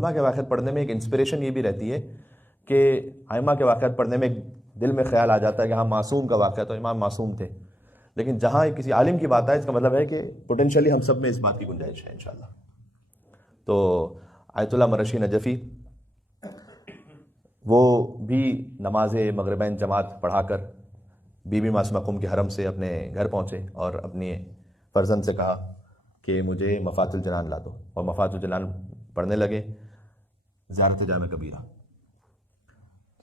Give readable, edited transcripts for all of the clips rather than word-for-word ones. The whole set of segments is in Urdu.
ائمہ کے واقعات پڑھنے میں ایک انسپریشن یہ بھی رہتی ہے کہ ائمہ کے واقعات پڑھنے میں دل میں خیال آ جاتا ہے کہ ہاں معصوم کا واقعہ تو امام معصوم تھے، لیکن جہاں کسی عالم کی بات آئے اس کا مطلب ہے کہ پوٹینشلی ہم سب میں اس بات کی گنجائش ہے انشاءاللہ۔ تو آیت اللہ مرشی نجفی وہ بھی نماز مغربین جماعت پڑھا کر بی بی معصومہ قم کے حرم سے اپنے گھر پہنچے اور اپنی فرزند سے کہا کہ مجھے مفات الجنان لا دو، اور مفات الجنان پڑھنے لگے۔ زیارت جامع کبیرہ،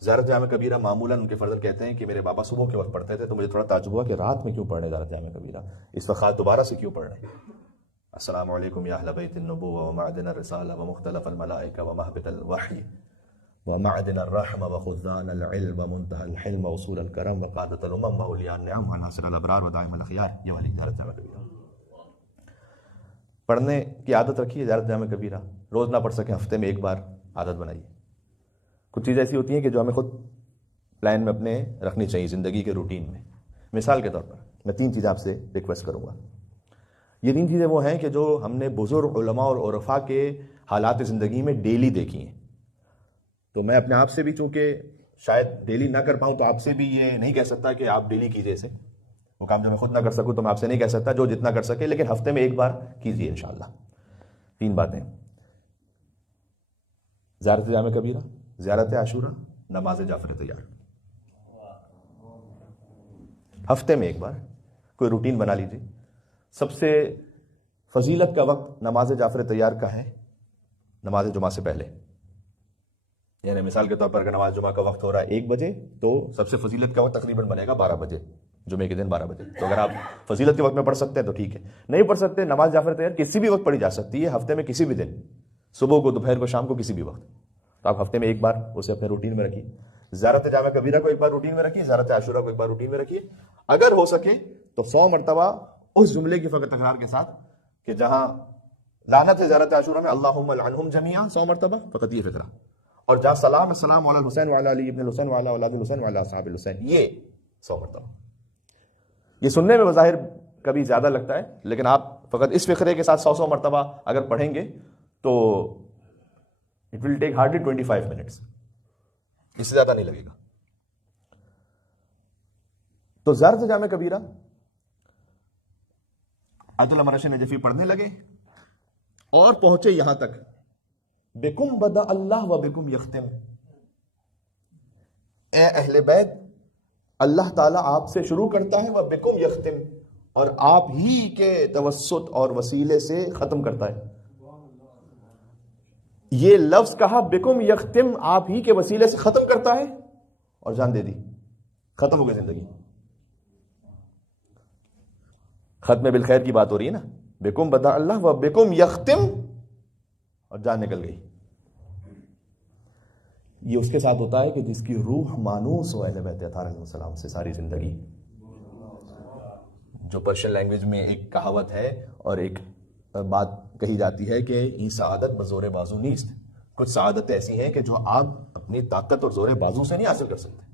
زیارت جامع کبیرہ معمولاً ان کے فرزند کہتے ہیں کہ میرے بابا صبح کے وقت پڑھتے تھے، تو مجھے تھوڑا تعجب ہوا کہ رات میں کیوں پڑھنے زیارت جامع کبیرہ، اس وقت دوبارہ سے کیوں پڑھ رہے ہیں؟ السلام علیکم یا اہل بیت النبوہ ومعدن الرسالہ ومختلف الملائکہ ومہبط الوحی ومعدن الرحمہ وخزان العلم ومنتہى الحلم وصول الکرم وقادۃ الامم واولیاء النعم وناصر الابرار ودائم الاخیار، یہ والی زیارت جامع کبیرہ پڑھنے کی عادت رکھیے۔ زیارت جامع کبیرہ روز نہ پڑھ سکیں، ہفتے میں ایک بار عادت بنائیے۔ کچھ چیزیں ایسی ہوتی ہیں کہ جو ہمیں خود پلان میں اپنے رکھنی چاہیے زندگی کے روٹین میں۔ مثال کے طور پر میں 3 چیزیں آپ سے ریکویسٹ کروں گا۔ یہ 3 چیزیں وہ ہیں کہ جو ہم نے بزرگ علماء اور عرفاء کے حالات زندگی میں ڈیلی دیکھی ہیں، تو میں اپنے آپ سے بھی چونکہ شاید ڈیلی نہ کر پاؤں تو آپ سے بھی یہ نہیں کہہ سکتا کہ آپ ڈیلی کیجئے اسے، وہ کام جو میں خود نہ کر سکوں تو میں آپ سے نہیں کہہ سکتا، جو جتنا کر سکے لیکن ہفتے میں ایک بار کیجئے انشاءاللہ۔ 3 باتیں: زیارت جامع کبیرہ، زیارت عاشورہ، نماز جعفر طیار۔ ہفتے میں ایک بار کوئی روٹین بنا لیجیے۔ سب سے فضیلت کا وقت نماز جعفر طیار کا ہے نماز جمعہ سے پہلے، یعنی مثال کے طور پر اگر نماز جمعہ کا وقت ہو رہا ہے 1 بجے تو سب سے فضیلت کا وقت تقریباً بنے گا 12 بجے، جمعے کے دن 12 بجے۔ تو اگر آپ فضیلت کے وقت میں پڑھ سکتے ہیں تو ٹھیک ہے، نہیں پڑھ سکتے نماز جعفر طیار کسی بھی وقت پڑھی جا سکتی ہے، ہفتے میں کسی بھی دن، صبح کو، دوپہر کو، شام کو، کسی بھی وقت۔ تو آپ ہفتے میں ایک بار اسے اپنے روٹین میں رکھیے۔ زیارت جامع کبیرہ کو ایک بار روٹین میں رکھیے، زیارت عاشورہ کو ایک بار روٹین میں رکھیے۔ اگر ہو سکے تو 100 مرتبہ اس جملے کی فقط تکرار کے ساتھ کہ جہاں لعنت ہے زیارت عاشورہ میں اللہم لعنہم جمیعا 100 مرتبہ، فقط یہ فکرہ، اور جہاں سلام السلام علی الحسین وعلی علی ابن الحسین وعلی اولاد الحسین وعلی اصحاب الحسین، یہ 100 مرتبہ۔ یہ سننے میں بظاہر کبھی زیادہ لگتا ہے، لیکن آپ فقط اس فقرے کے ساتھ 100 مرتبہ اگر پڑھیں گے تو it will take hardly 25 minutes, اس سے زیادہ نہیں لگے گا۔ تو زیارت جامع کبیرہ آیت اللہ مرشد نجفی پڑھنے لگے اور پہنچے یہاں تک بکم بدا اللہ و بکم یختم، اے اہل بیت اللہ تعالیٰ آپ سے شروع کرتا ہے، و بکم یختم، اور آپ ہی کے توسط اور وسیلے سے ختم کرتا ہے۔ یہ لفظ کہا بکم یختم، آپ ہی کے وسیلے سے ختم کرتا ہے، اور جان دے دی، ختم ہو گئی زندگی۔ ختم بالخیر کی بات ہو رہی ہے نا، بکم بدا اللہ و بکم یختم، اور جان نکل گئی۔ یہ اس کے ساتھ ہوتا ہے کہ جس کی روح مانوس ہو اہل بیت اطہار علیہ السلام سے ساری زندگی۔ جو پرشین لینگویج میں ایک کہاوت ہے اور ایک بات کہی جاتی ہے کہ یہ سعادت بزور بازو نیست، کچھ سعادت ایسی ہیں کہ جو آپ اپنی طاقت اور زور بازو سے نہیں حاصل کر سکتے،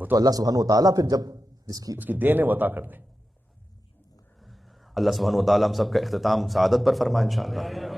وہ تو اللہ سبحانہ وتعالیٰ پھر جب اس کی دین ہے وہ عطا کرتے ہیں۔ اللہ سبحانہ وتعالیٰ ہم سب کا اختتام سعادت پر فرمائے انشاءاللہ۔